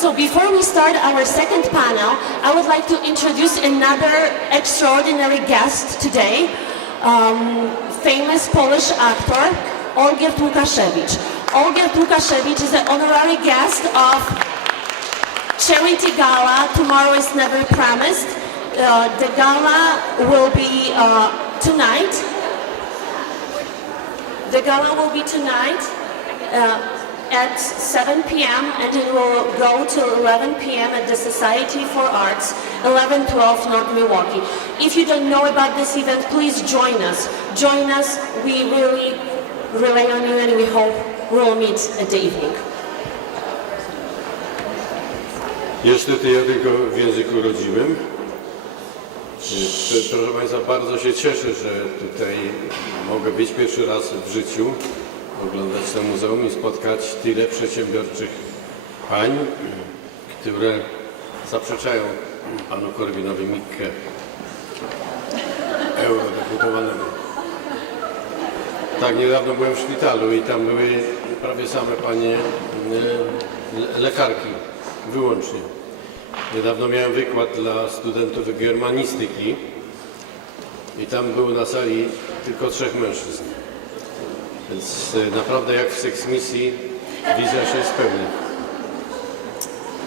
So before we start our second panel, I would like to introduce another extraordinary guest today, famous Polish actor, Olgierd Łukaszewicz. Olgierd Łukaszewicz is the honorary guest of Charity Gala, Tomorrow is Never Promised. The gala will be tonight. The gala will be tonight at 7 p.m. and it will go till 11 p.m. at the Society for Arts, 1112 North Milwaukee. If you don't know about this event, please join us. Join us. We really rely on you and we hope we'll meet at the evening. Niestety ja tylko w języku rodzimym. Proszę Państwa, bardzo się cieszę, że tutaj mogę być pierwszy raz w życiu, oglądać to muzeum i spotkać tyle przedsiębiorczych pań, które zaprzeczają panu Korwinowi Mikke, eurodeputowanemu. Tak, niedawno byłem w szpitalu i tam były prawie same panie lekarki, wyłącznie. Niedawno miałem wykład dla studentów germanistyki i tam było na sali tylko 3 mężczyzn. Więc naprawdę jak w seksmisji wizja się spełni.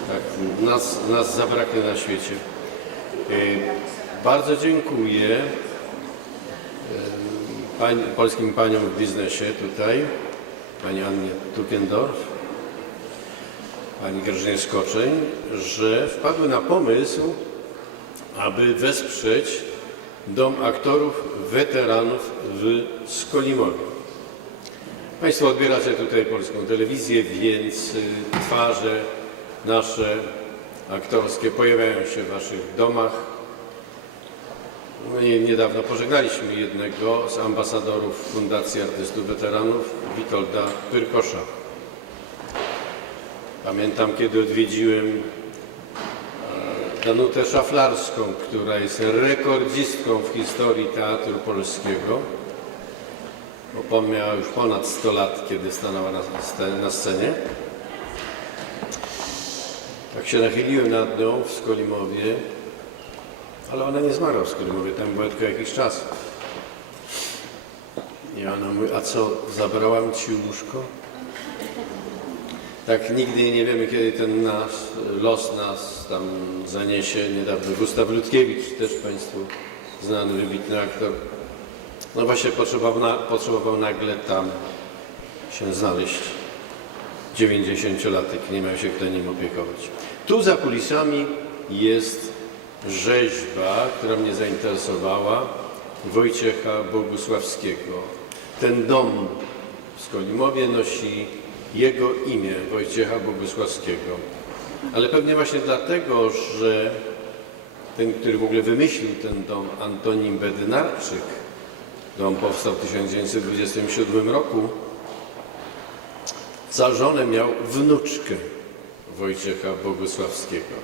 Tak, nas zabraknie na świecie. Bardzo dziękuję polskim paniom w biznesie tutaj, pani Annie Tukendorf, pani Grażynie Skoczeń, że wpadły na pomysł, aby wesprzeć Dom Aktorów Weteranów w Skolimowie. Państwo odbieracie tutaj polską telewizję, więc twarze nasze aktorskie pojawiają się w waszych domach. No i niedawno pożegnaliśmy jednego z ambasadorów Fundacji Artystów Weteranów, Witolda Pyrkosza. Pamiętam, kiedy odwiedziłem Danutę Szaflarską, która jest rekordzistką w historii teatru polskiego, bo miała już ponad 100 lat, kiedy stanęła na scenie. Tak się nachyliłem nad nią w Skolimowie, ale ona nie zmarła w Skolimowie, tam była tylko jakiś czas. I ona mówi, a co, zabrałam ci łóżko? Tak nigdy nie wiemy, kiedy ten los nas tam zaniesie. Niedawno Gustaw Ludkiewicz, też Państwu znany, wybitny aktor. No właśnie potrzebował nagle tam się znaleźć. 90-latek, nie miał się kto nim opiekować. Tu za kulisami jest rzeźba, która mnie zainteresowała, Wojciecha Bogusławskiego. Ten dom w Skolimowie nosi jego imię, Wojciecha Bogusławskiego. Ale pewnie właśnie dlatego, że ten, który w ogóle wymyślił ten dom, Antoni Bednarczyk, dom powstał w 1927 roku, za żonę miał wnuczkę Wojciecha Bogusławskiego.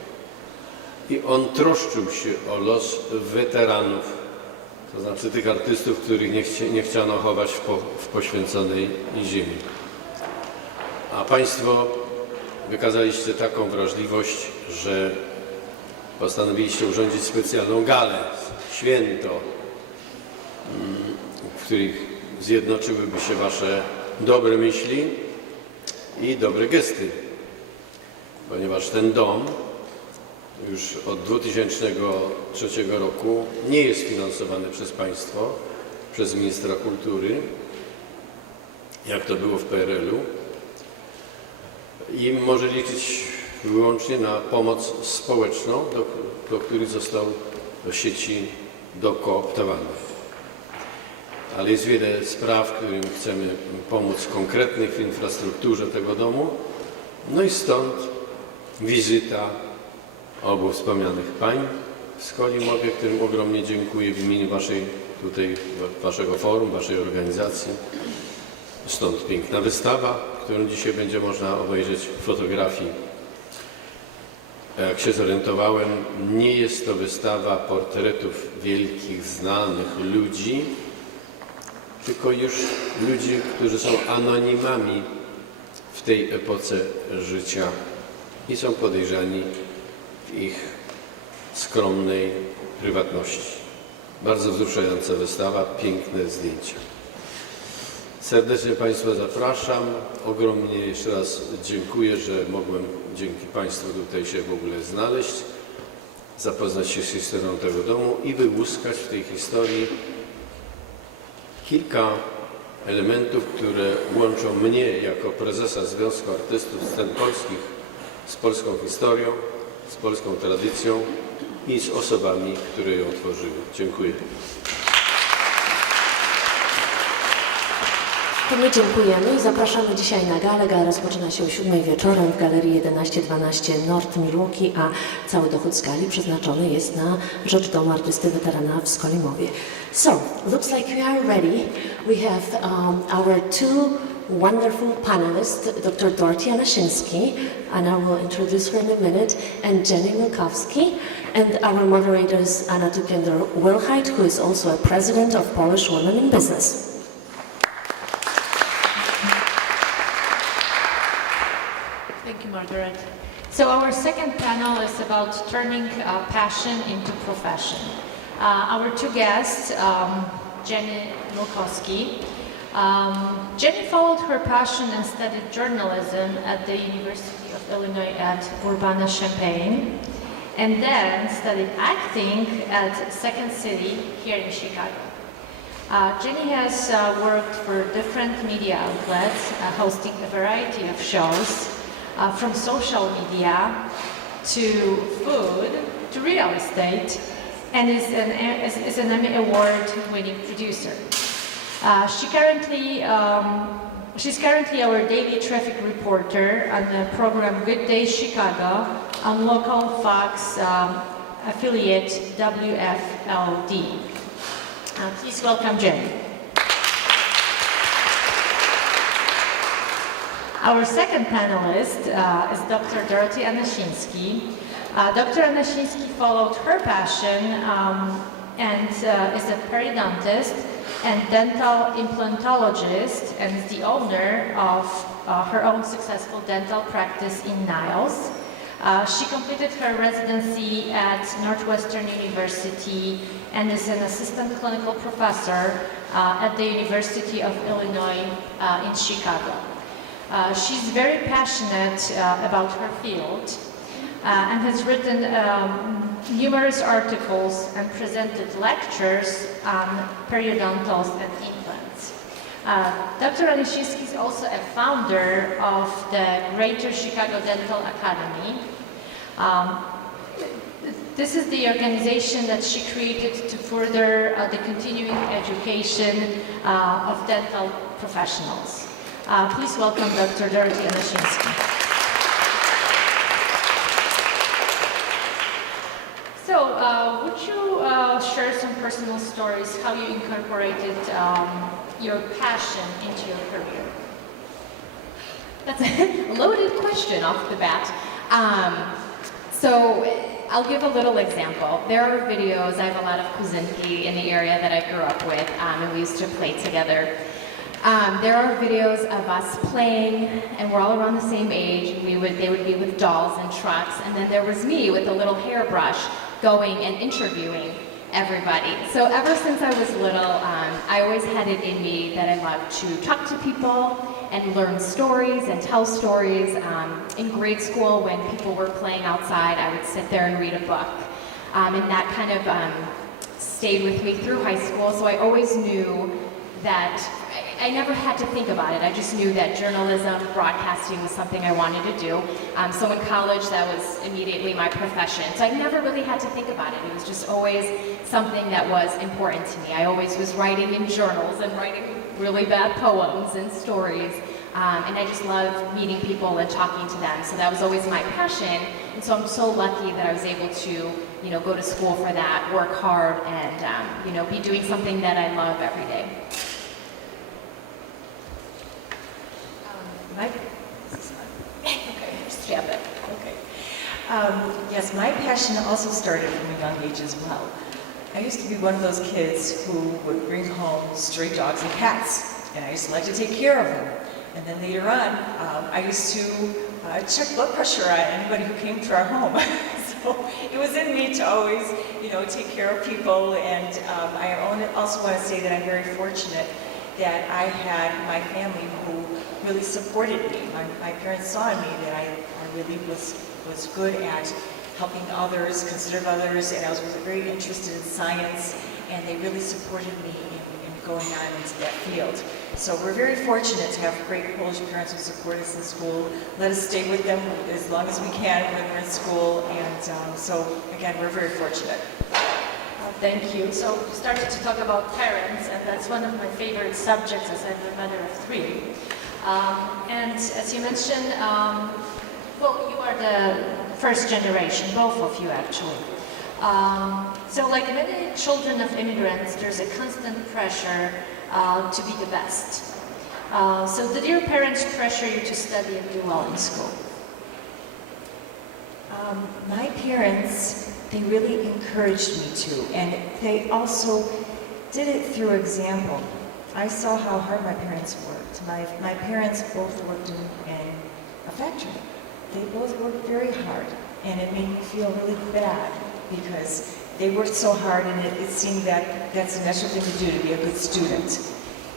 I on troszczył się o los weteranów, to znaczy tych artystów, których nie chciano chować w poświęconej ziemi. A Państwo wykazaliście taką wrażliwość, że postanowiliście urządzić specjalną galę, święto, w których zjednoczyłyby się Wasze dobre myśli i dobre gesty. Ponieważ ten dom już od 2003 roku nie jest finansowany przez państwo, przez ministra kultury, jak to było w PRL-u, i może liczyć wyłącznie na pomoc społeczną, do której został do sieci dokooptowany. Ale jest wiele spraw, którym chcemy pomóc konkretnych w infrastrukturze tego domu. No i stąd wizyta obu wspomnianych pań w Skolimowie, którym ogromnie dziękuję w imieniu waszego forum, waszej organizacji. Stąd piękna wystawa, którą dzisiaj będzie można obejrzeć w fotografii. Jak się zorientowałem, nie jest to wystawa portretów wielkich, znanych ludzi, tylko już ludzi, którzy są anonimami w tej epoce życia i są podejrzani w ich skromnej prywatności. Bardzo wzruszająca wystawa, piękne zdjęcia. Serdecznie Państwa zapraszam. Ogromnie jeszcze raz dziękuję, że mogłem dzięki Państwu tutaj się w ogóle znaleźć, zapoznać się z historią tego domu i wyłuskać w tej historii kilka elementów, które łączą mnie jako prezesa Związku Artystów Scen Polskich z polską historią, z polską tradycją i z osobami, które ją tworzyły. Dziękuję. To my dziękujemy i zapraszamy dzisiaj na galę. Gala rozpoczyna się o 7 wieczorem w Galerii 1112 Nord Milwaukee, a cały dochód z gali przeznaczony jest na rzecz Domu Artysty Weterana w Skolimowie. So, looks like we are ready. We have our two wonderful panelists, Dr. Dorothy Anashinsky, and I will introduce her in a minute, and Jenny Milkowski, and our moderators Anna Tupiender-Wilhite, who is also a president of Polish Women in Business. Thank you, Margaret. So our second panel is about turning passion into profession. Our two guests, Jenny Milkowski. Jenny followed her passion and studied journalism at the University of Illinois at Urbana-Champaign, and then studied acting at Second City here in Chicago. Jenny has worked for different media outlets, hosting a variety of shows, from social media to food to real estate, and is an Emmy Award-winning producer. She's currently our daily traffic reporter on the program Good Day Chicago on local Fox affiliate WFLD. Please welcome Jenny. Our second panelist is Dr. Dorothy Anashinsky. Dr. Anashinsky followed her passion and is a periodontist and dental implantologist, and is the owner of her own successful dental practice in Niles. She completed her residency at Northwestern University and is an assistant clinical professor at the University of Illinois in Chicago. She's very passionate about her field and has written numerous articles and presented lectures on periodontals and implants. Dr. Anashinsky is also a founder of the Greater Chicago Dental Academy. This is the organization that she created to further the continuing education of dental professionals. Please welcome Dr. Dorothy Anashinsky. So, would you share some personal stories, how you incorporated your passion into your career? That's a loaded question off the bat. So, I'll give a little example. There are videos, I have a lot of kuzinki in the area that I grew up with, and we used to play together. There are videos of us playing, and we're all around the same age. They would be with dolls and trucks, and then there was me with a little hairbrush going and interviewing everybody. So ever since I was little, I always had it in me that I loved to talk to people and learn stories and tell stories. In grade school, when people were playing outside, I would sit there and read a book. And that kind of stayed with me through high school, so I always knew that I never had to think about it. I just knew that journalism, broadcasting was something I wanted to do. So in college, that was immediately my profession. So I never really had to think about it. It was just always something that was important to me. I always was writing in journals and writing really bad poems and stories. And I just loved meeting people and talking to them. So that was always my passion. And so I'm so lucky that I was able to, go to school for that, work hard, and, be doing something that I love every day. Okay, stab it. Okay. Yes, my passion also started from a young age as well. I used to be one of those kids who would bring home stray dogs and cats, and I used to like to take care of them. And then later on, I used to check blood pressure on anybody who came to our home. So it was in me to always, take care of people. And also want to say that I'm very fortunate that I had my family who really supported me. My parents saw in me that I really was good at helping others, considerate others, and I was very interested in science, and they really supported me in going on into that field. So we're very fortunate to have great Polish parents who support us in school, let us stay with them as long as we can when we're in school, and so again, we're very fortunate. Thank you. So we started to talk about parents, and that's one of my favorite subjects as I'm a mother of three. And as you mentioned, you are the first generation, both of you actually. So like many children of immigrants, there's a constant pressure to be the best. So did your parents pressure you to study and do well in school? My parents, they really encouraged me to, and they also did it through example. I saw how hard my parents worked. My parents both worked in a factory. They both worked very hard, and it made me feel really bad because they worked so hard, and it seemed that that's the natural thing to do, to be a good student.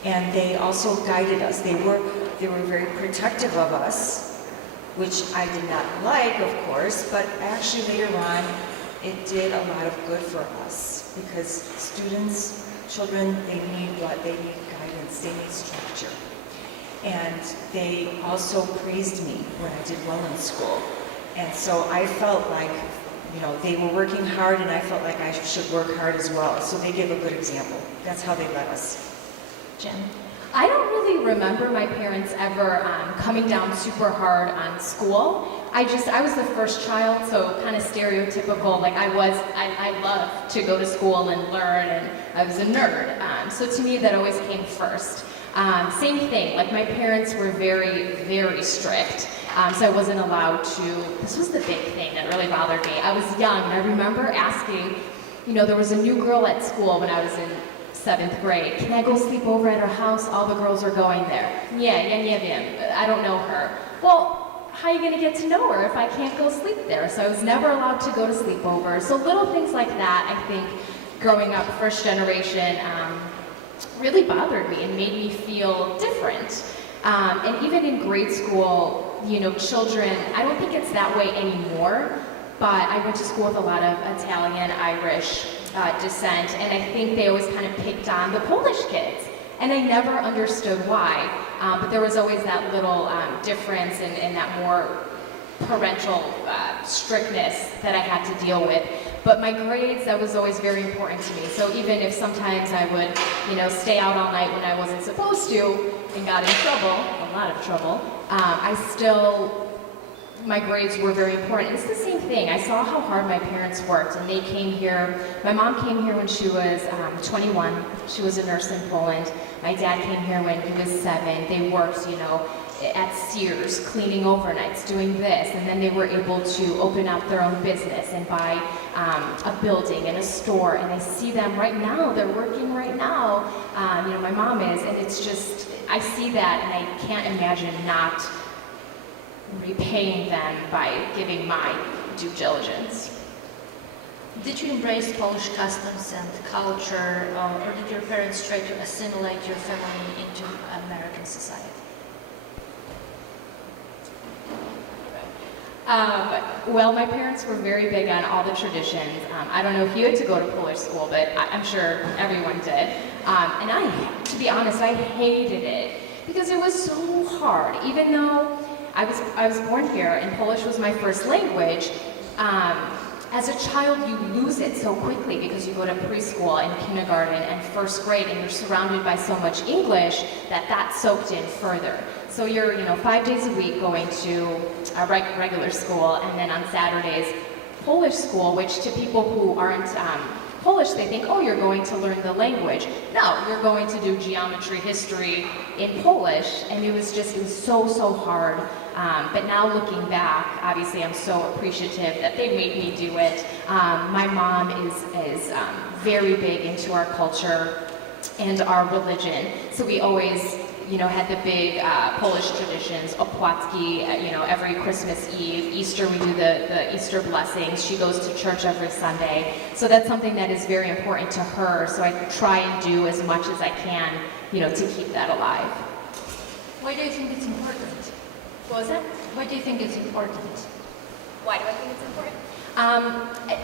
And they also guided us. They were very protective of us, which I did not like, of course, but actually later on, it did a lot of good for us because students, children, they need guidance, they need structure. And they also praised me when I did well in school. And so I felt like, they were working hard, and I felt like I should work hard as well. So they gave a good example. That's how they led us. Jen? I don't really remember my parents ever coming down super hard on school. I was the first child, so kind of stereotypical. Like I loved to go to school and learn, and I was a nerd. So to me, that always came first. Same thing, like my parents were very, very strict. So I wasn't allowed to, this was the big thing that really bothered me. I was young, and I remember asking, there was a new girl at school when I was in 7th grade. Can I go sleep over at her house? All the girls are going there. Yeah, I don't know her. Well, how are you going to get to know her if I can't go sleep there? So I was never allowed to go to sleepover. So little things like that, I think, growing up first generation, really bothered me and made me feel different. And even in grade school, children, I don't think it's that way anymore, but I went to school with a lot of Italian, Irish descent, and I think they always kind of picked on the Polish kids. And I never understood why, but there was always that little difference and that more parental strictness that I had to deal with. But my grades, that was always very important to me. So even if sometimes I would, stay out all night when I wasn't supposed to and got in trouble, a lot of trouble, my grades were very important. It's the same thing. I saw how hard my parents worked, and they came here. My mom came here when she was 21. She was a nurse in Poland. My dad came here when he was 7. They worked, at Sears, cleaning overnights, doing this, and then they were able to open up their own business and buy a building and a store, and I see them right now, they're working right now, my mom is, and it's just, I see that, and I can't imagine not repaying them by giving my due diligence. Did you embrace Polish customs and culture, or did your parents try to assimilate your family into American society? Well, my parents were very big on all the traditions. I don't know if you had to go to Polish school, but I'm sure everyone did. And to be honest, I hated it because it was so hard. Even though I was born here and Polish was my first language, as a child you lose it so quickly because you go to preschool and kindergarten and first grade and you're surrounded by so much English that soaked in further. So you're, 5 days a week going to a regular school, and then on Saturdays, Polish school, which to people who aren't Polish, they think, oh, you're going to learn the language. No, you're going to do geometry, history in Polish, and it was so, so hard. But now looking back, obviously I'm so appreciative that they made me do it. My mom is very big into our culture and our religion, so we always, had the big Polish traditions, opłatki, every Christmas Eve. Easter, we do the Easter blessings. She goes to church every Sunday. So that's something that is very important to her. So I try and do as much as I can, to keep that alive. Why do you think it's important? What was that? Why do you think it's important? Why do I think it's important?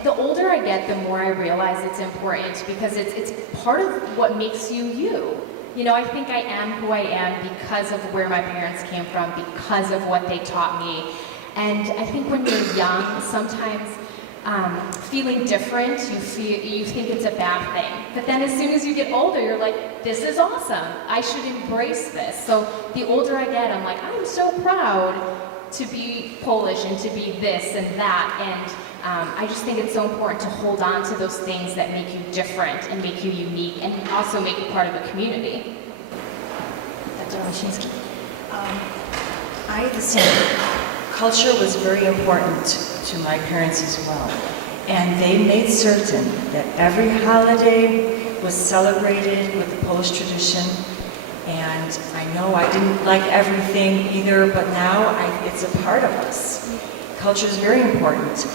The older I get, the more I realize it's important because it's part of what makes you you. I think I am who I am because of where my parents came from, because of what they taught me. And I think when you're young, sometimes feeling different, you think it's a bad thing. But then as soon as you get older, you're like, this is awesome. I should embrace this. So the older I get, I'm like, I'm so proud to be Polish and to be this and that. And I just think it's so important to hold on to those things that make you different and make you unique and also make you part of a community. Dr. Lashinsky. I the same. Culture was very important to my parents as well. And they made certain that every holiday was celebrated with the Polish tradition. And I know I didn't like everything either, but now it's a part of us. Culture is very important.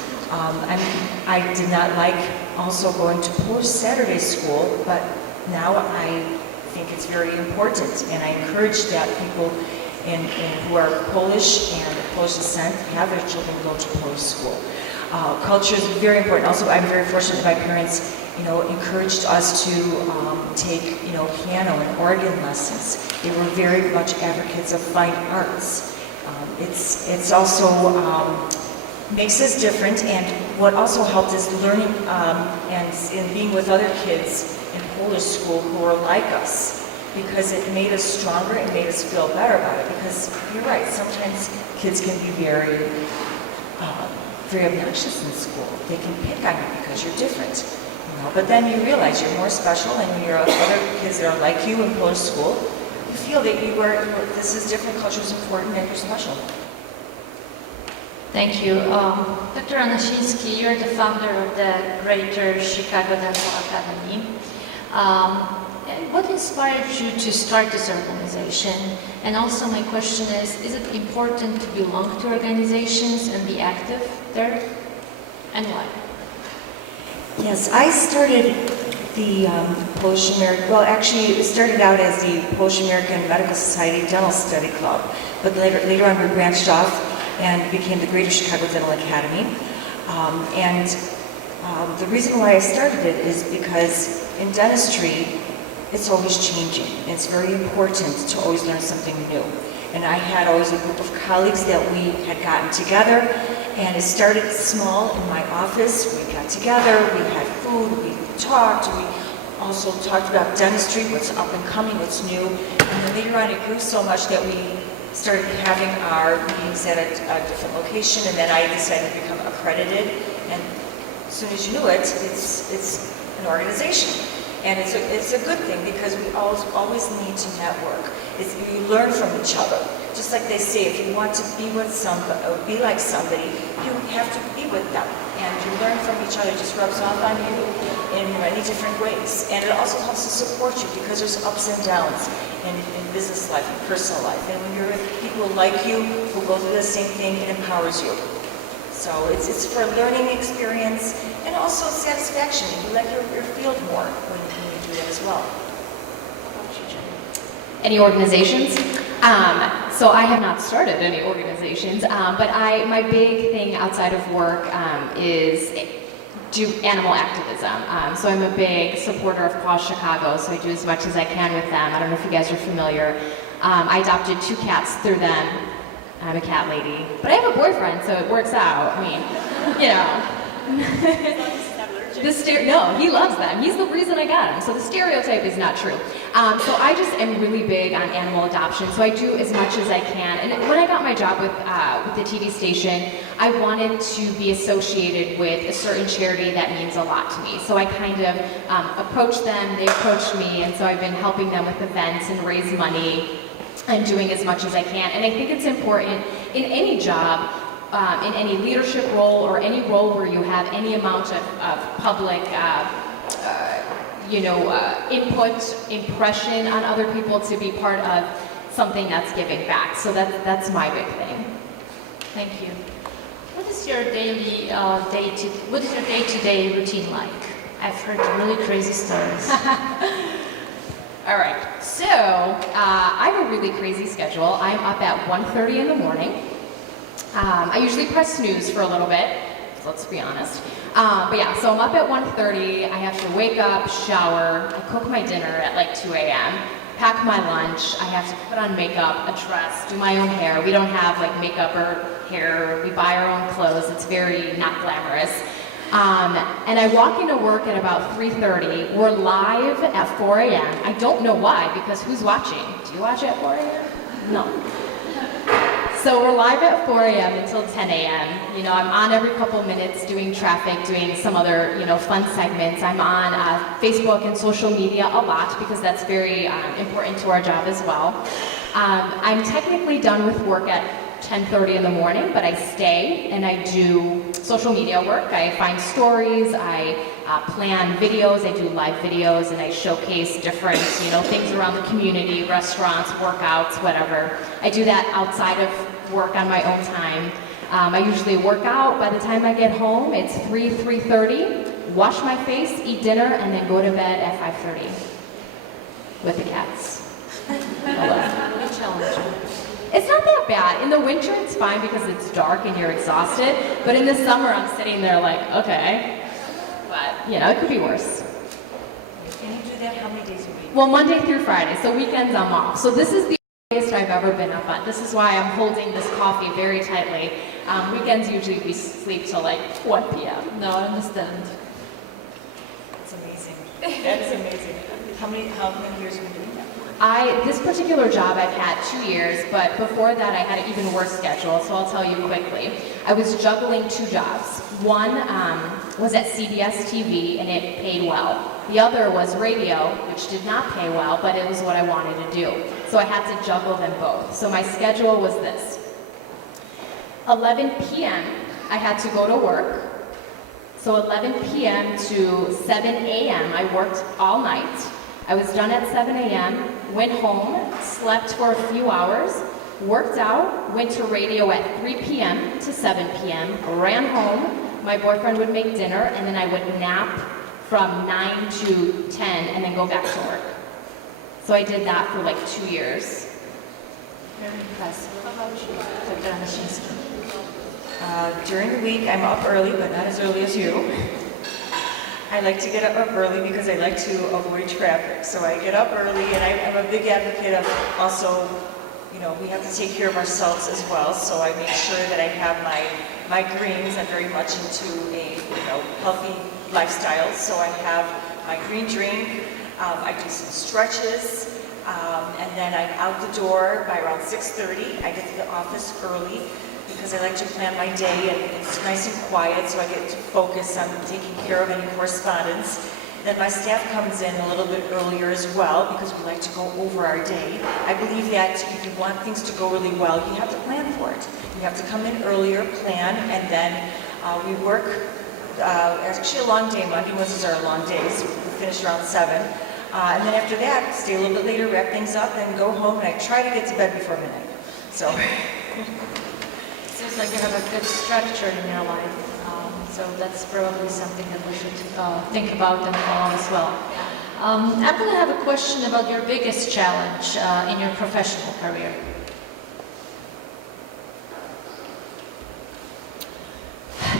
I did not like also going to Polish Saturday school, but now I think it's very important, and I encourage that people who are Polish and of Polish descent have their children go to Polish school. Culture is very important. Also, I'm very fortunate that my parents, encouraged us to take, piano and organ lessons. They were very much advocates of fine arts. It's also makes us different, and what also helped is learning and in being with other kids in Polish school who are like us, because it made us stronger and made us feel better about it. Because you're right, sometimes kids can be very obnoxious in school. They can pick on you because you're different. But then you realize you're more special, and when you're with other kids that are like you in Polish school, you feel that this is different, culture is important, and you're special. Thank you. Dr. Anasiński, you're the founder of the Greater Chicago Dental Academy. What inspired you to start this organization? And also my question is it important to belong to organizations and be active there? And why? Yes, I started the Polish American, well actually it started out as the Polish American Medical Society Dental Study Club, but later on we branched off and became the Greater Chicago Dental Academy. The reason why I started it is because in dentistry, it's always changing. And it's very important to always learn something new. And I had always a group of colleagues that we had gotten together, and it started small in my office. We got together, we had food, we talked, we also talked about dentistry, what's up and coming, what's new. And then later on it grew so much that we started having our meetings at a different location, and then I decided to become accredited. And as soon as you knew it, it's an organization. And it's a good thing because we always need to network. You learn from each other. Just like they say, if you want to be with somebody, or be like somebody, you have to be with them. And you learn from each other. It just rubs off on you in many different ways. And it also helps to support you because there's ups and downs in business life and personal life. And when you're with people like you who go through the same thing, it empowers you. So it's for a learning experience and also satisfaction. You like your field more when you do that as well. Any organizations? So I have not started any organizations, but my big thing outside of work is do animal activism. So I'm a big supporter of Paws Chicago, so I do as much as I can with them. I don't know if you guys are familiar. I adopted 2 cats through them. I'm a cat lady, but I have a boyfriend, so it works out. I mean, No, he loves them. He's the reason I got him. So the stereotype is not true. So I just am really big on animal adoption. So I do as much as I can. And when I got my job with the TV station, I wanted to be associated with a certain charity that means a lot to me. So I kind of approached them. They approached me, and so I've been helping them with events and raise money and doing as much as I can. And I think it's important in any job, in any leadership role or any role where you have any amount of public input, impression on other people, to be part of something that's giving back. So that's my big thing. Thank you. What is your day-to-day routine like? I've heard really crazy stories. All right, so I have a really crazy schedule. I'm up at 1:30 in the morning. I usually press snooze for a little bit, let's be honest. But yeah, so I'm up at 1:30. I have to wake up, shower, I cook my dinner at like 2 a.m., pack my lunch. I have to put on makeup, a dress, do my own hair. We don't have like makeup or hair. We buy our own clothes. It's very not glamorous. And I walk into work at about 3:30. We're live at 4 a.m. I don't know why, because who's watching? Do you watch at 4 a.m.? No. So we're live at 4 a.m. until 10 a.m. You know, I'm on every couple minutes doing traffic, doing some other, fun segments. I'm on Facebook and social media a lot because that's very important to our job as well. I'm technically done with work at 10:30 in the morning, but I stay and I do social media work. I find stories, I plan videos, I do live videos, and I showcase different, things around the community, restaurants, workouts, whatever. I do that outside of work on my own time. I usually work out. By the time I get home, it's 3:30, wash my face, eat dinner, and then go to bed at 5:30 with the cats. Really challenging. It's not that bad. In the winter, it's fine because it's dark and you're exhausted. But in the summer, I'm sitting there like, okay. But, it could be worse. Can you do that how many days a week? Well, Monday through Friday. So weekends, I'm off. So this is the earliest I've ever been up on. This is why I'm holding this coffee very tightly. Weekends, usually we sleep till like 1 p.m. No, I understand. It's amazing. That is amazing. How many years were you doing that? This particular job I've had 2 years, but before that I had an even worse schedule, so I'll tell you quickly. I was juggling 2 jobs. One was at CBS TV and it paid well. The other was radio, which did not pay well, but it was what I wanted to do. So I had to juggle them both. So my schedule was this. 11 p.m. I had to go to work. So 11 p.m. to 7 a.m. I worked all night. I was done at 7 a.m., went home, slept for a few hours, worked out, went to radio at 3 p.m. to 7 p.m., ran home, my boyfriend would make dinner, and then I would nap from 9 to 10 and then go back to work. So I did that for like 2 years. Very impressive. How about you, Dr. Anashinsky? During the week, I'm up early, but not as early as you. I like to get up early because I like to avoid traffic. So I get up early, and I'm a big advocate of also, we have to take care of ourselves as well. So I make sure that I have my greens. I'm very much into a healthy lifestyle. So I have my green drink. I do some stretches, and then I'm out the door by around 6:30. I get to the office early, because I like to plan my day and it's nice and quiet, so I get to focus on taking care of any correspondence. Then my staff comes in a little bit earlier as well, because we like to go over our day. I believe that if you want things to go really well, you have to plan for it. You have to come in earlier, plan, and then we work, actually a long day. Monday was our long days. We finish around 7. And then after that, stay a little bit later, wrap things up, and go home, and I try to get to bed before midnight. So. Seems like you have a good structure in your life, so that's probably something that we should think about and follow as well. I'm going to have a question about your biggest challenge in your professional career.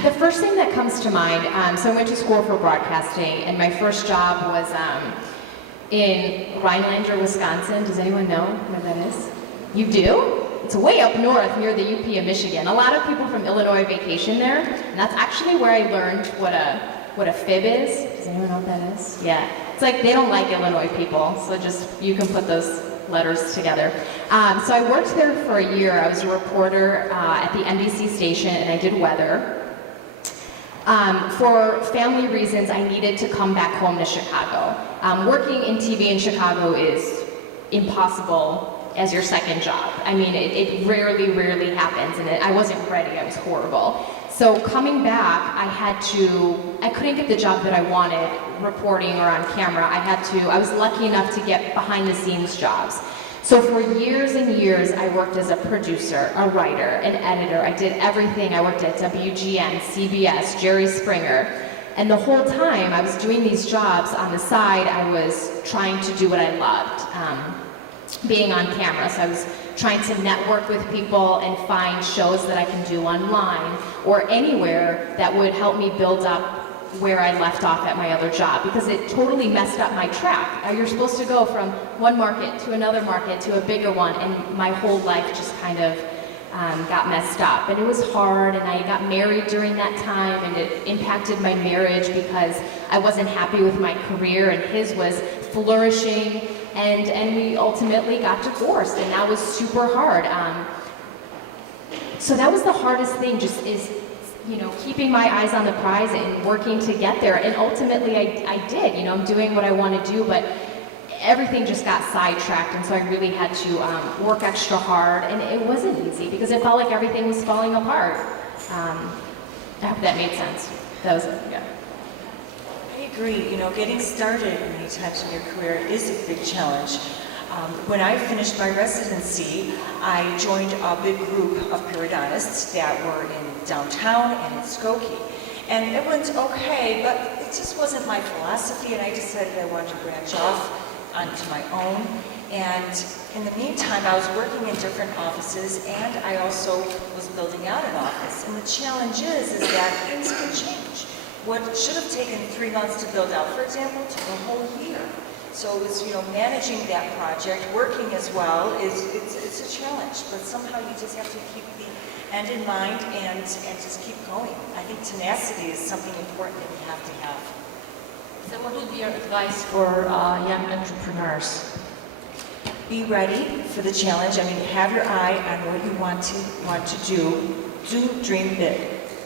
The first thing that comes to mind, so I went to school for broadcasting, and my first job was in Rhinelander, Wisconsin. Does anyone know where that is? You do? It's way up north near the UP of Michigan. A lot of people from Illinois vacation there, and that's actually where I learned what a fib is. Does anyone know what that is? Yeah. It's like they don't like Illinois people, so just you can put those letters together. So I worked there for a year. I was a reporter at the NBC station, and I did weather. For family reasons, I needed to come back home to Chicago. Working in TV in Chicago is impossible as your second job. I mean, it rarely happens, and I wasn't ready. I was horrible. So coming back, I couldn't get the job that I wanted, reporting or on camera. I was lucky enough to get behind the scenes jobs. So for years and years, I worked as a producer, a writer, an editor. I did everything. I worked at WGN, CBS, Jerry Springer. And the whole time I was doing these jobs on the side, I was trying to do what I loved, being on camera. So I was trying to network with people and find shows that I can do online or anywhere that would help me build up where I left off at my other job, because it totally messed up my track. You're supposed to go from one market to another market to a bigger one, and my whole life just kind of got messed up. And it was hard, and I got married during that time, and it impacted my marriage because I wasn't happy with my career, and his was flourishing, and we ultimately got divorced, and that was super hard. So that was the hardest thing, just is, you know, keeping my eyes on the prize and working to get there. And ultimately I did, you know, I'm doing what I want to do, but everything just got sidetracked, and so I really had to work extra hard, and it wasn't easy because it felt like everything was falling apart. I hope that made sense. That was, yeah. I agree. You know, getting started many times in your career is a big challenge. When I finished my residency, I joined a big group of periodontists that were in downtown and in Skokie. And it went okay, but it just wasn't my philosophy, and I decided I wanted to branch off onto my own. And in the meantime, I was working in different offices, and I also was building out an office. And the challenge is that things can change. What should have taken 3 months to build out, for example, took a whole year. So it's, you know, managing that project, working as well, it's a challenge. But somehow you just have to keep the end in mind and just keep going. I think tenacity is something important that we have to have. So what would be your advice for young entrepreneurs? Be ready for the challenge. I mean, have your eye on what you want to do. Do dream big.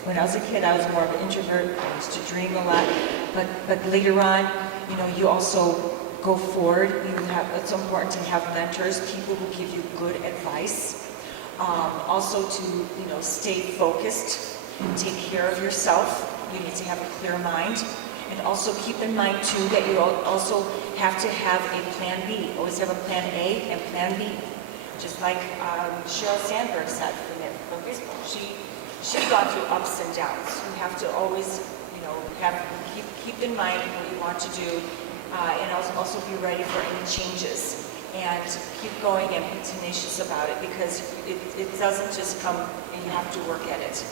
When I was a kid, I was more of an introvert. I used to dream a lot. But later on, you know, you also go forward. It's important to have mentors, people who give you good advice. Also to, you know, stay focused and take care of yourself. You need to have a clear mind. And also keep in mind too that you also have to have a plan B. Always have a plan A and plan B. Just like Sheryl Sandberg said from baseball. She's gone through ups and downs. You have to always, you know, keep in mind what you want to do. And also be ready for any changes, and keep going and be tenacious about it, because it doesn't just come and you have to work at it.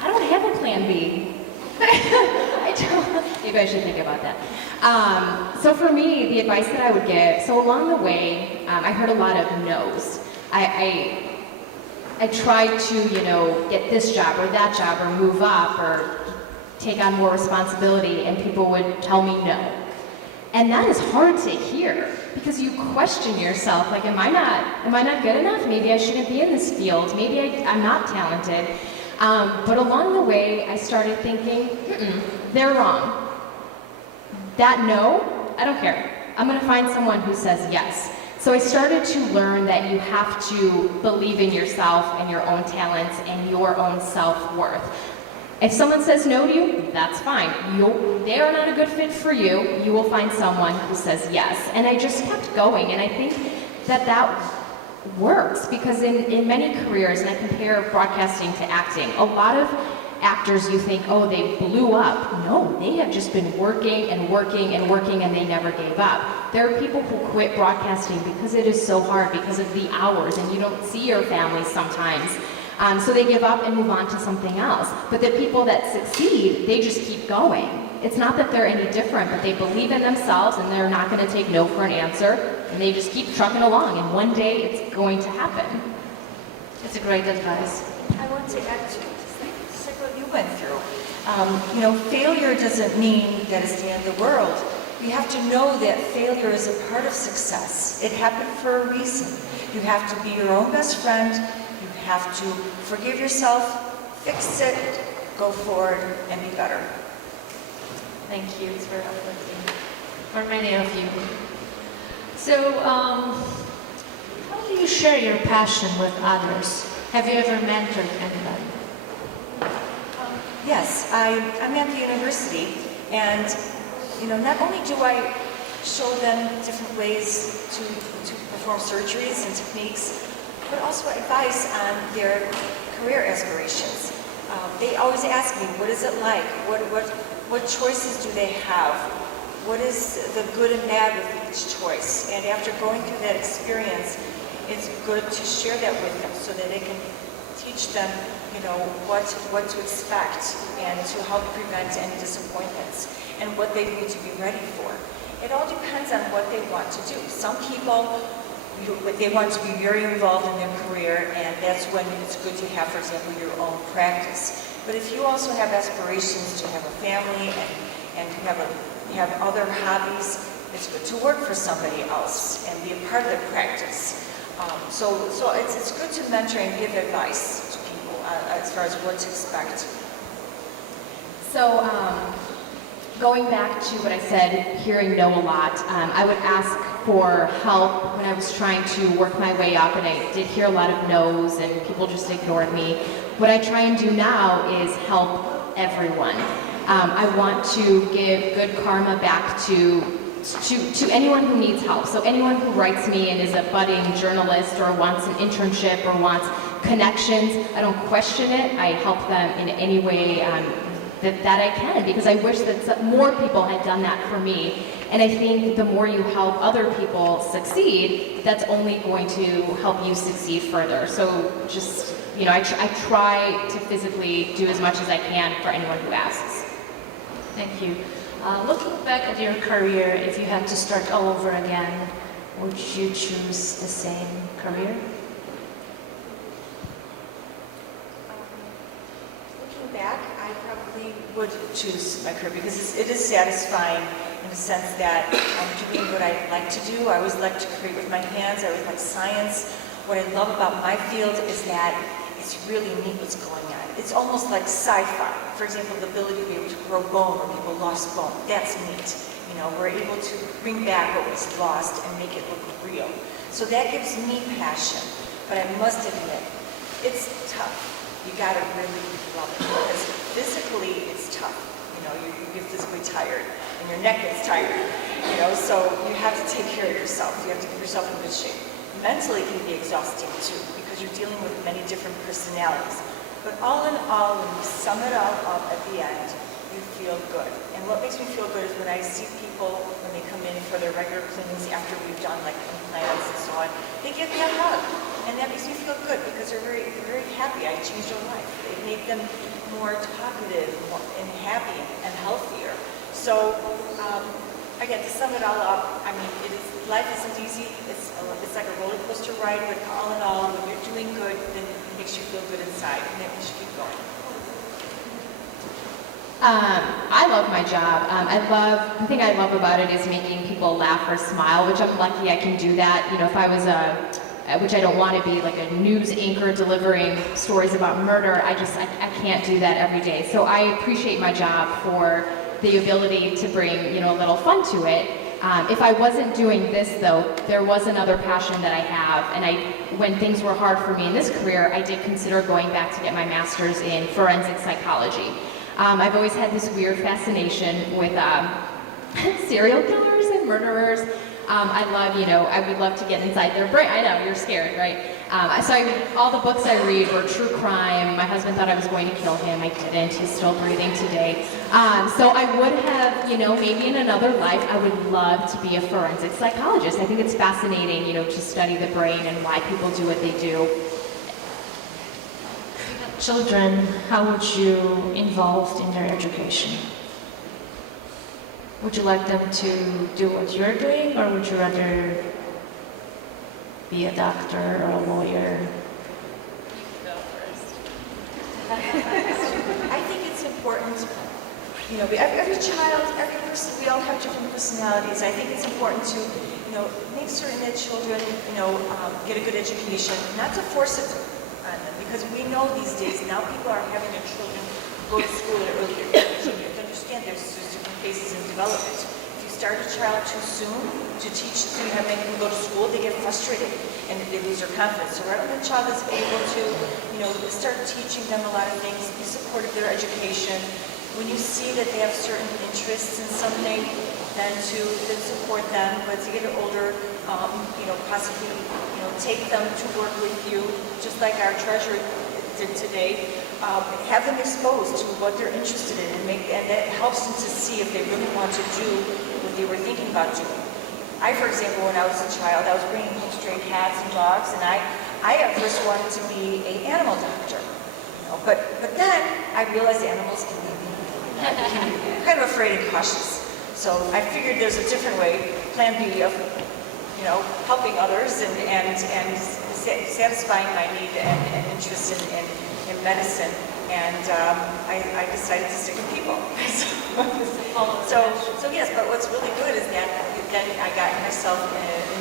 I don't have a plan B. I don't. Maybe I should think about that. So for me, the advice that I would give, so along the way, I heard a lot of no's. I tried to, you know, get this job or that job or move up or take on more responsibility, and people would tell me no. And that is hard to hear, because you question yourself, like, am I not good enough? Maybe I shouldn't be in this field. Maybe I'm not talented. But along the way, I started thinking, they're wrong. That no, I don't care. I'm going to find someone who says yes. So I started to learn that you have to believe in yourself and your own talents and your own self-worth. If someone says no to you, that's fine. They are not a good fit for you. You will find someone who says yes. And I just kept going, and I think that works, because in many careers, and I compare broadcasting to acting, a lot of actors, you think, oh, they blew up. No, they have just been working and working and working, and they never gave up. There are people who quit broadcasting because it is so hard, because of the hours, and you don't see your family sometimes. So they give up and move on to something else. But the people that succeed, they just keep going. It's not that they're any different, but they believe in themselves, and they're not going to take no for an answer, and they just keep trucking along, and one day it's going to happen. It's a great advice. I want to add to just like what you went through. You know, failure doesn't mean that it's the end of the world. You have to know that failure is a part of success. It happened for a reason. You have to be your own best friend. You have to forgive yourself, fix it, go forward, and be better. Thank you. It's very uplifting for many of you. So, how do you share your passion with others? Have you ever mentored anybody? Yes, I'm at the university, and you know, not only do I show them different ways to perform surgeries and techniques, but also advice on their career aspirations. They always ask me, what is it like? What choices do they have? What is the good and bad with each choice? And after going through that experience, it's good to share that with them so that they can teach them, what to expect and to help prevent any disappointments and what they need to be ready for. It all depends on what they want to do. Some people, they want to be very involved in their career, and that's when it's good to have, for example, your own practice. But if you also have aspirations to have a family and to have other hobbies, it's good to work for somebody else and be a part of the practice. So it's good to mentor and give advice to people as far as what to expect. So, going back to what I said, hearing no a lot, I would ask for help when I was trying to work my way up, and I did hear a lot of no's and people just ignored me. What I try and do now is help everyone. I want to give good karma back to anyone who needs help. So anyone who writes me and is a budding journalist or wants an internship or wants connections, I don't question it. I help them in any way that I can, because I wish that more people had done that for me. And I think the more you help other people succeed, that's only going to help you succeed further. So just, I try to physically do as much as I can for anyone who asks. Thank you. Looking back at your career, if you had to start all over again, would you choose the same career? Looking back, I probably would choose my career because it is satisfying in the sense that I'm doing what I like to do. I always like to create with my hands. I always like science. What I love about my field is that it's really neat what's going on. It's almost like sci-fi. For example, the ability to be able to grow bone where people lost bone. That's neat. We're able to bring back what was lost and make it look real. So that gives me passion. But I must admit, it's tough. You gotta really love it because physically it's tough. You get physically tired and your neck gets tired. So you have to take care of yourself. You have to keep yourself in good shape. Mentally it can be exhausting too because you're dealing with many different personalities. But all in all, when you sum it all up at the end, you feel good. And what makes me feel good is when I see people, when they come in for their regular cleanings after we've done like implants and so on, they give me a hug. And that makes me feel good because they're very happy. I changed their life. It made them more talkative and happy and healthier. So, again, to sum it all up, life isn't easy. It's like a roller coaster ride, but all in all, when you're doing good, then it makes you feel good inside, and that makes you keep going. I love my job. The thing I love about it is making people laugh or smile, which I'm lucky I can do that. If I was which I don't want to be like a news anchor delivering stories about murder, I can't do that every day. So I appreciate my job for the ability to bring, a little fun to it. If I wasn't doing this though, there was another passion that I have, and when things were hard for me in this career, I did consider going back to get my master's in forensic psychology. I've always had this weird fascination with serial killers and murderers. I would love to get inside their brain. I know, you're scared, right? All the books I read were true crime. My husband thought I was going to kill him. I didn't. He's still breathing today. So I would have, maybe in another life, I would love to be a forensic psychologist. I think it's fascinating, to study the brain and why people do what they do. Children, how would you involve in their education? Would you like them to do what you're doing, or would you rather be a doctor or a lawyer? You go first. I think it's important, every child, every person, we all have different personalities. I think it's important to, make certain that children, get a good education, not to force it on them, because we know these days now people are having their children go to school at earlier age. You have to understand there's different phases in development. If you start a child too soon to teach, to make them go to school, they get frustrated and they lose their confidence. So right when the child is able to, start teaching them a lot of things, be supportive of their education. When you see that they have certain interests in something, then to support them. But as they get older, possibly, take them to work with you, just like our treasurer did today. Have them exposed to what they're interested in, and that helps them to see if they really want to do what they were thinking about doing. I, for example, when I was a child, I was bringing home stray cats and dogs, and I at first wanted to be an animal doctor. But then I realized animals can be kind of afraid and cautious. So I figured there's a different way, plan B of, helping others and satisfying my need and interest in medicine. And I decided to stick with people. So yes, but what's really good is that then I got myself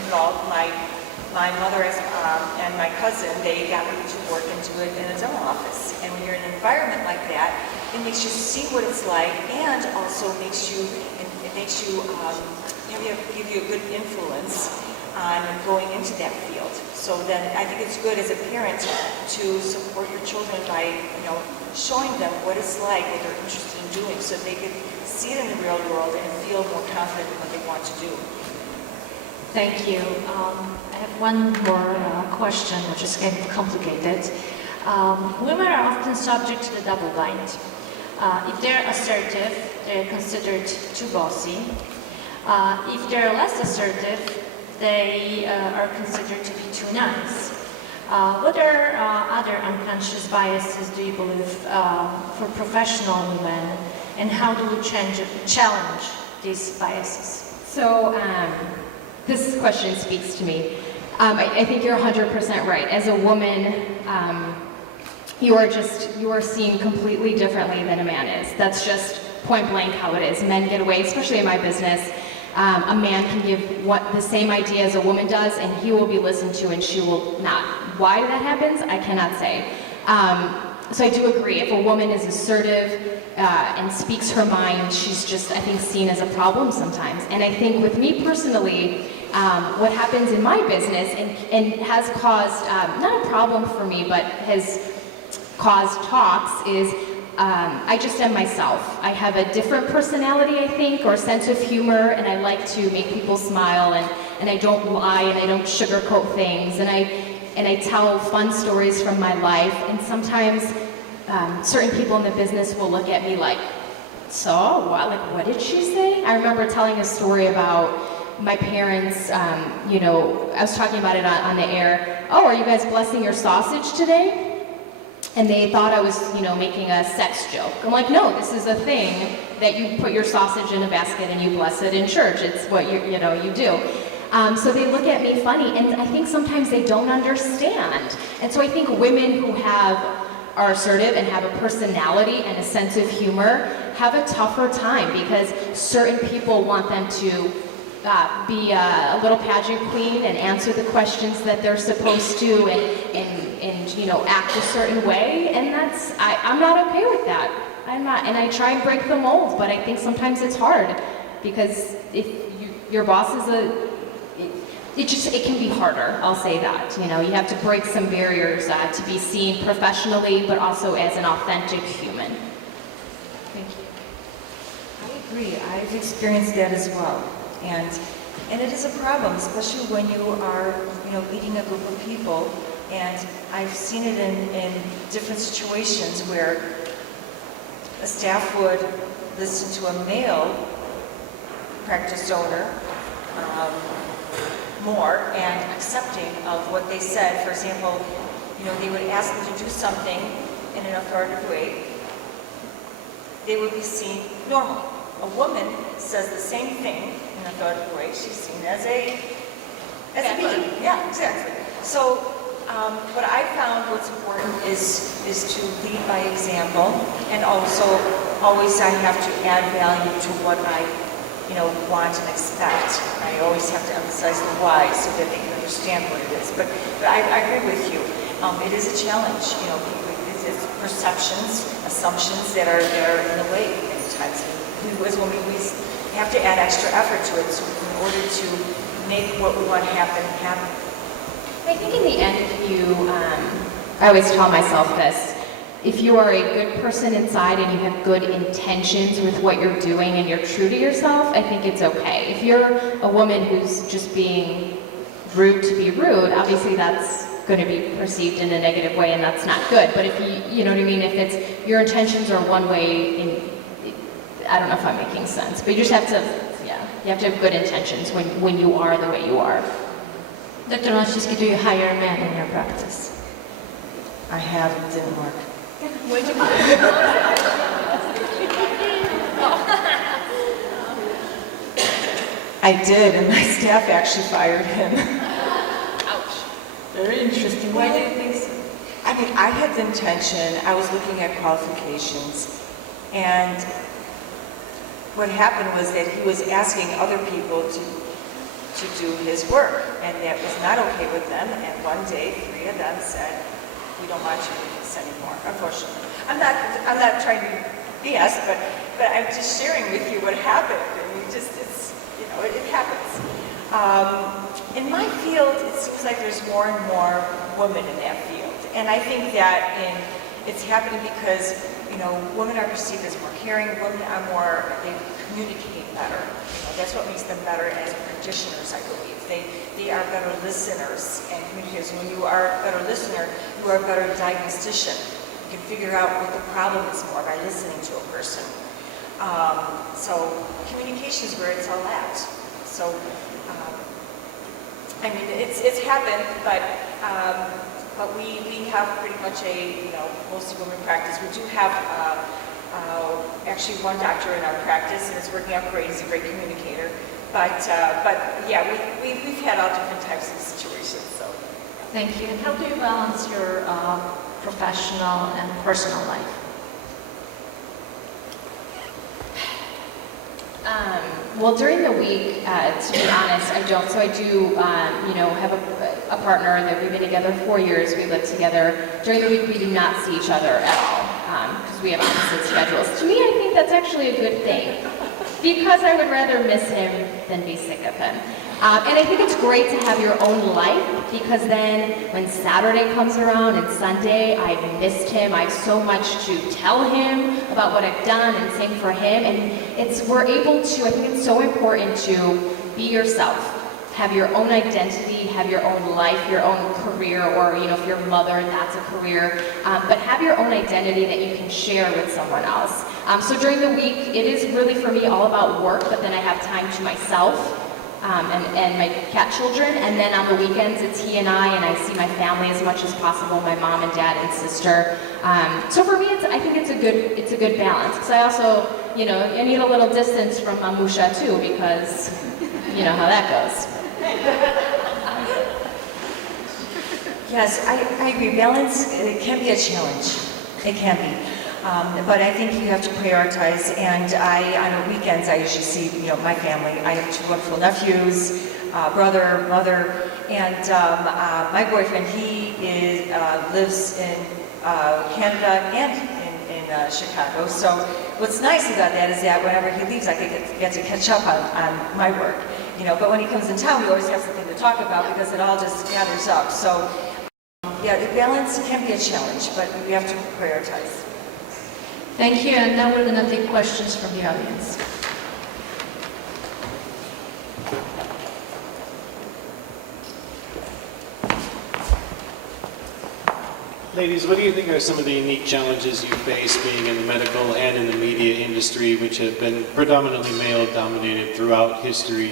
involved. My mother and my cousin, they got me to work into it in a dental office. And when you're in an environment like that, it makes you see what it's like, and also makes you give you a good influence on going into that field. So then I think it's good as a parent to support your children by, showing them what it's like, what they're interested in doing, so they can see it in the real world and feel more confident in what they want to do. Thank you. I have one more question, which is kind of complicated. Women are often subject to the double bind. If they're assertive, they're considered too bossy. If they're less assertive, they are considered to be too nice. What are other unconscious biases, do you believe, for professional women, and how do we challenge these biases? So this question speaks to me. I think you're 100% right. As a woman, you are seen completely differently than a man is. That's just point blank how it is. Men get away, especially in my business. A man can give the same idea as a woman does, and he will be listened to and she will not. Why that happens, I cannot say. So I do agree, if a woman is assertive and speaks her mind, she's just, I think, seen as a problem sometimes. And I think with me personally, what happens in my business and has caused, not a problem for me, but has caused talks is, I just am myself. I have a different personality, I think, or sense of humor, and I like to make people smile, and I don't lie, and I don't sugarcoat things, and I tell fun stories from my life, and sometimes certain people in the business will look at me like, so, what did she say? I remember telling a story about my parents, I was talking about it on the air. Oh, are you guys blessing your sausage today? And they thought I was, making a sex joke. I'm like, no, this is a thing that you put your sausage in a basket and you bless it in church. It's what you do. So they look at me funny, and I think sometimes they don't understand. And so I think women who are assertive and have a personality and a sense of humor have a tougher time because certain people want them to be a little pageant queen and answer the questions that they're supposed to and act a certain way, and I'm not okay with that. I'm not, and I try and break the mold, but I think sometimes it's hard because if your boss is it can be harder, I'll say that. You have to break some barriers to be seen professionally, but also as an authentic human. Thank you. I agree. I've experienced that as well. And it is a problem, especially when you are, leading a group of people. And I've seen it in different situations where a staff would listen to a male practice owner more and accepting of what they said. For example, they would ask them to do something in an authoritative way. They would be seen normal. A woman says the same thing in an authoritative way. She's seen as a being. Yeah, exactly. So what I found what's important is to lead by example, and also always I have to add value to what I want and expect. I always have to emphasize the why so that they can understand what it is. But I agree with you. It is a challenge. It's perceptions, assumptions that are in the way many times. We have to add extra effort to it in order to make what we want to happen. I think in the end, I always tell myself this, if you are a good person inside and you have good intentions with what you're doing and you're true to yourself, I think it's okay. If you're a woman who's just being rude to be rude, obviously that's going to be perceived in a negative way, and that's not good. But if you know what I mean, if it's your intentions are one way, I don't know if I'm making sense, but you just have to, you have to have good intentions when you are the way you are. Dr. Olszewski, do you hire men in your practice? I have, it didn't work. I did, and my staff actually fired him. Ouch. Very interesting. Why do you think so? I mean, I had the intention, I was looking at qualifications, and what happened was that he was asking other people to do his work, and that was not okay with them, and one day 3 of them said, we don't want you to do this anymore, unfortunately. I'm not trying to BS, but I'm just sharing with you what happened, and it happens. In my field, it seems like there's more and more women in that field, and I think that it's happening because, women are perceived as more caring, women are they communicate better. That's what makes them better as practitioners, I believe. They are better listeners and communicators. When you are a better listener, you are a better diagnostician. You can figure out what the problem is more by listening to a person. So communication is where it's all at. So, I mean, it's happened, but we have pretty much mostly women practice. We do have actually one doctor in our practice, and it's working out great. He's a great communicator. But yeah, we've had all different types of situations. So. Thank you. And how do you balance your professional and personal life? Well, during the week, to be honest, I don't. So I do, have a partner that we've been together 4 years. We live together. During the week, we do not see each other at all because we have opposite schedules. To me, I think that's actually a good thing because I would rather miss him than be sick of him. And I think it's great to have your own life because then when Saturday comes around and Sunday, I've missed him. I have so much to tell him about what I've done and same for him. And we're able to, I think it's so important to be yourself, have your own identity, have your own life, your own career, or if you're a mother, that's a career. But have your own identity that you can share with someone else. So during the week, it is really for me all about work, but then I have time to myself. And my cat children, and then on the weekends it's he and I see my family as much as possible, my mom and dad and sister. So for me, I think it's a good balance. Because I also, I need a little distance from Mamusha too, because you know how that goes. Yes, I agree. Balance, it can be a challenge. It can be. But I think you have to prioritize, and on the weekends, I usually see, my family. I have 2 wonderful nephews, brother, mother, and my boyfriend, he lives in Canada and in Chicago. So what's nice about that is that whenever he leaves, I get to catch up on my work, But when he comes in town, we always have something to talk about because it all just gathers up. So yeah, the balance can be a challenge, but we have to prioritize. Thank you, and now we're going to take questions from the audience. Ladies, what do you think are some of the unique challenges you face being in the medical and in the media industry, which have been predominantly male-dominated throughout history?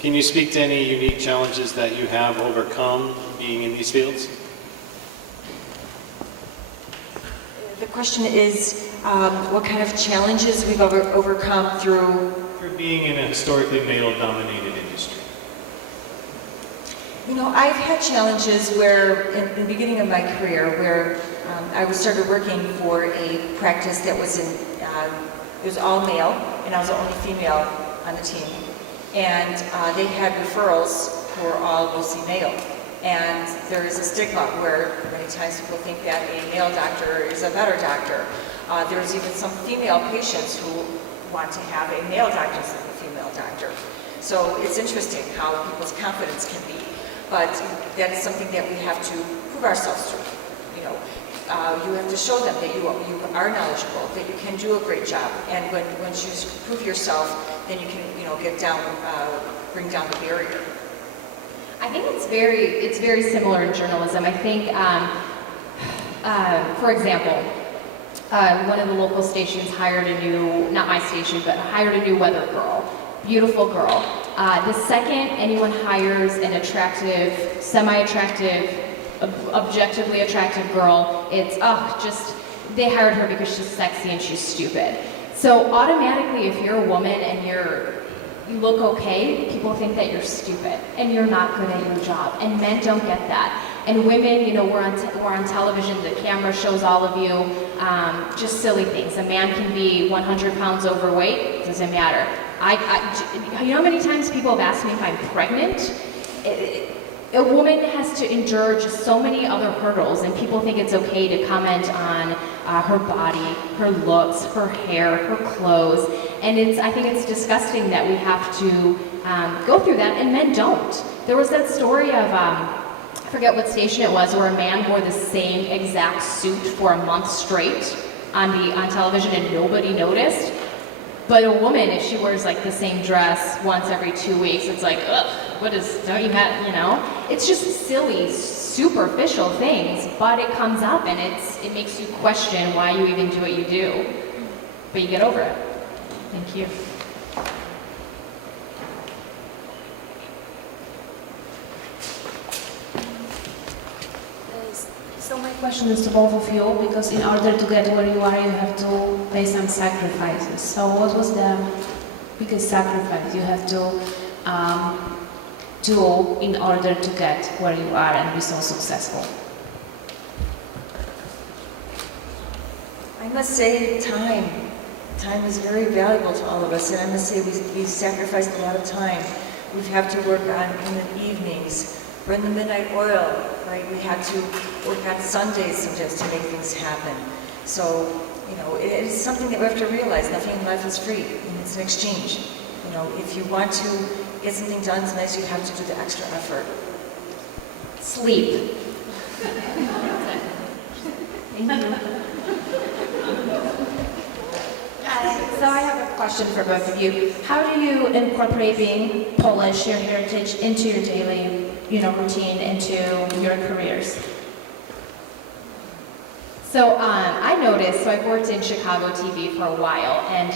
Can you speak to any unique challenges that you have overcome being in these fields? The question is what kind of challenges we've overcome through being in a historically male-dominated industry. I've had challenges where, in the beginning of my career, where I started working for a practice that was it was all male, and I was the only female on the team. And they had referrals who were all mostly male. And there is a stigma where many times people think that a male doctor is a better doctor. There's even some female patients who want to have a male doctor instead of a female doctor. So it's interesting how people's confidence can be. But that is something that we have to prove ourselves through. You have to show them that you are knowledgeable, that you can do a great job. And once you prove yourself, then you can bring down the barrier. I think it's very similar in journalism. I think, for example, one of the local stations hired a new, not my station, but hired a new weather girl, beautiful girl. The second anyone hires an attractive, semi-attractive, objectively attractive girl, it's, they hired her because she's sexy and she's stupid. So automatically, if you're a woman and you look okay, people think that you're stupid and you're not good at your job. And men don't get that. And women, you know, we're on television, the camera shows all of you, just silly things. A man can be 100 pounds overweight, doesn't matter. You know how many times people have asked me if I'm pregnant? A woman has to endure just so many other hurdles, and people think it's okay to comment on her body, her looks, her hair, her clothes, and I think it's disgusting that we have to go through that, and men don't. There was that story of, I forget what station it was, where a man wore the same exact suit for a month straight on television and nobody noticed. But a woman, if she wears like the same dress once every 2 weeks, it's like, ugh, don't you have, you know? It's just silly, superficial things, but it comes up and it makes you question why you even do what you do. But you get over it. Thank you. So my question is to both of you, because in order to get where you are, you have to pay some sacrifices. So what was the biggest sacrifice you have to do in order to get where you are and be so successful? I must say time. Time is very valuable to all of us, and I must say we sacrificed a lot of time. We have to work on in the evenings, burn the midnight oil, right? We had to work on Sundays sometimes to make things happen. So, you know, it is something that we have to realize. Nothing in life is free, and it's an exchange. You know, if you want to get something done, sometimes you have to do the extra effort. Sleep. So I have a question for both of you. How do you incorporate being Polish, your heritage, into your daily, routine, into your careers? So I noticed, I've worked in Chicago TV for a while, and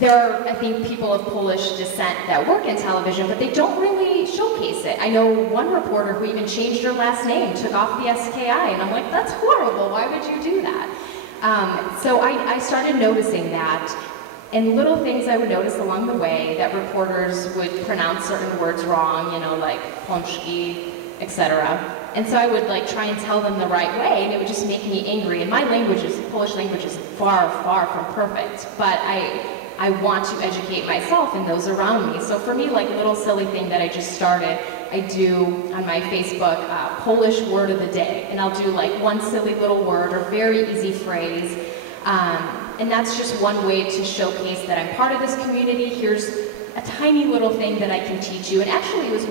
there are, I think, people of Polish descent that work in television, but they don't really showcase it. I know one reporter who even changed her last name, took off the SKI, and I'm like, that's horrible, why would you do that? So I started noticing that, and little things I would notice along the way, that reporters would pronounce certain words wrong, like pączki, etc. And so I would try and tell them the right way, and it would just make me angry. And my Polish language is far, far from perfect, but I want to educate myself and those around me. So for me, little silly thing that I just started, I do on my Facebook, Polish word of the day. And I'll do one silly little word or very easy phrase. And that's just one way to showcase that I'm part of this community. Here's a tiny little thing that I can teach you. And actually it was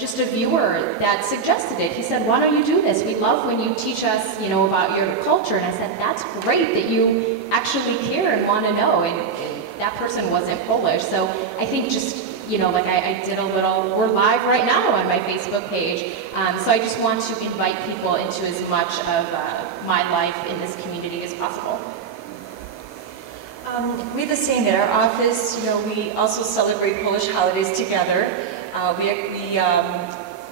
just a viewer that suggested it. He said, why don't you do this? We love when you teach us, about your culture. And I said, that's great that you actually care and want to know. And that person wasn't Polish. So I think just, I did a little, we're live right now on my Facebook page. So I just want to invite people into as much of my life in this community as possible. We're the same at our office. We also celebrate Polish holidays together.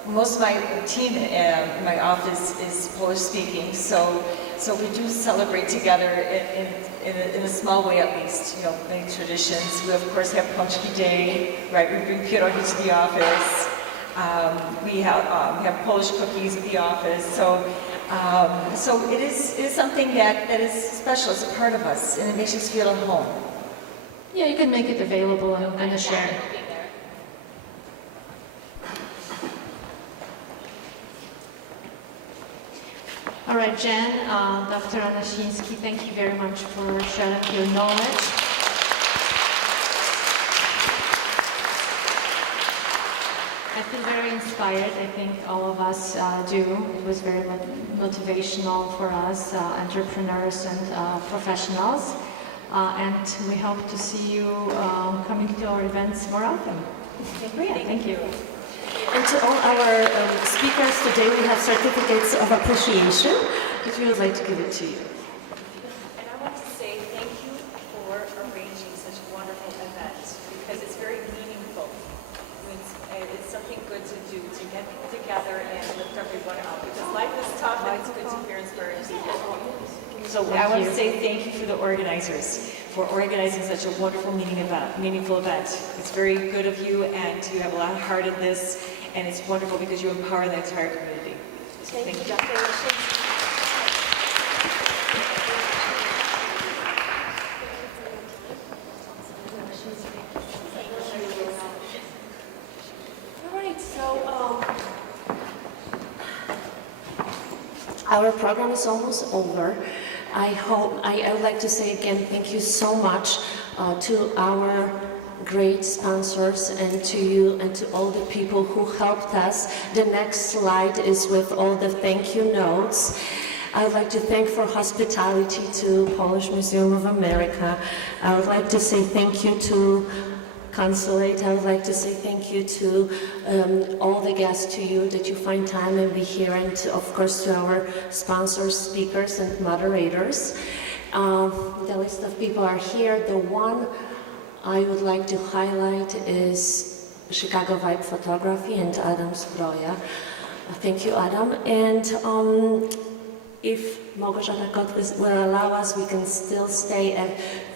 Most of my team in my office is Polish speaking, so we do celebrate together in a small way at least. Many traditions. We of course have Pączki Day, right? We bring pierogi to the office. We have Polish cookies at the office. So it is something that is special. It's a part of us, and it makes us feel at home. Yeah, you can make it available and share. All right, Jen, Dr. Anasiński, thank you very much for sharing your knowledge. I feel very inspired. I think all of us do. It was very motivational for us, entrepreneurs and professionals. And we hope to see you coming to our events more often. Thank you. Thank you. And to all our speakers today, we have certificates of appreciation that we would like to give it to you. And I want to say thank you for arranging such a wonderful event because it's very meaningful. It's something good to do, to get people together and lift everyone up because life is tough and it's good to hear inspiring people. So I want to say thank you for the organizers for organizing such a wonderful meaningful event. It's very good of you, and you have a lot of heart in this, and it's wonderful because you empower the entire community. Thank you, Dr. Lashinsky. All right, so our program is almost over. I would like to say again thank you so much to our great sponsors and to you and to all the people who helped us. The next slide is with all the thank you notes. I would like to thank for hospitality to Polish Museum of America. I would like to say thank you to Consulate. I would like to say thank you to all the guests, to you that you find time and be here, and to, of course to our sponsors, speakers and moderators. The list of people are here. The one I would like to highlight is Chicago Vibe Photography and Adam Zbroja. Thank you, Adam. And if Małgorzata Kotwys will allow us, we can still stay a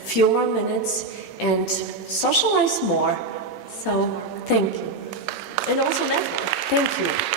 few more minutes and socialize more. So thank you. And also network. Thank you.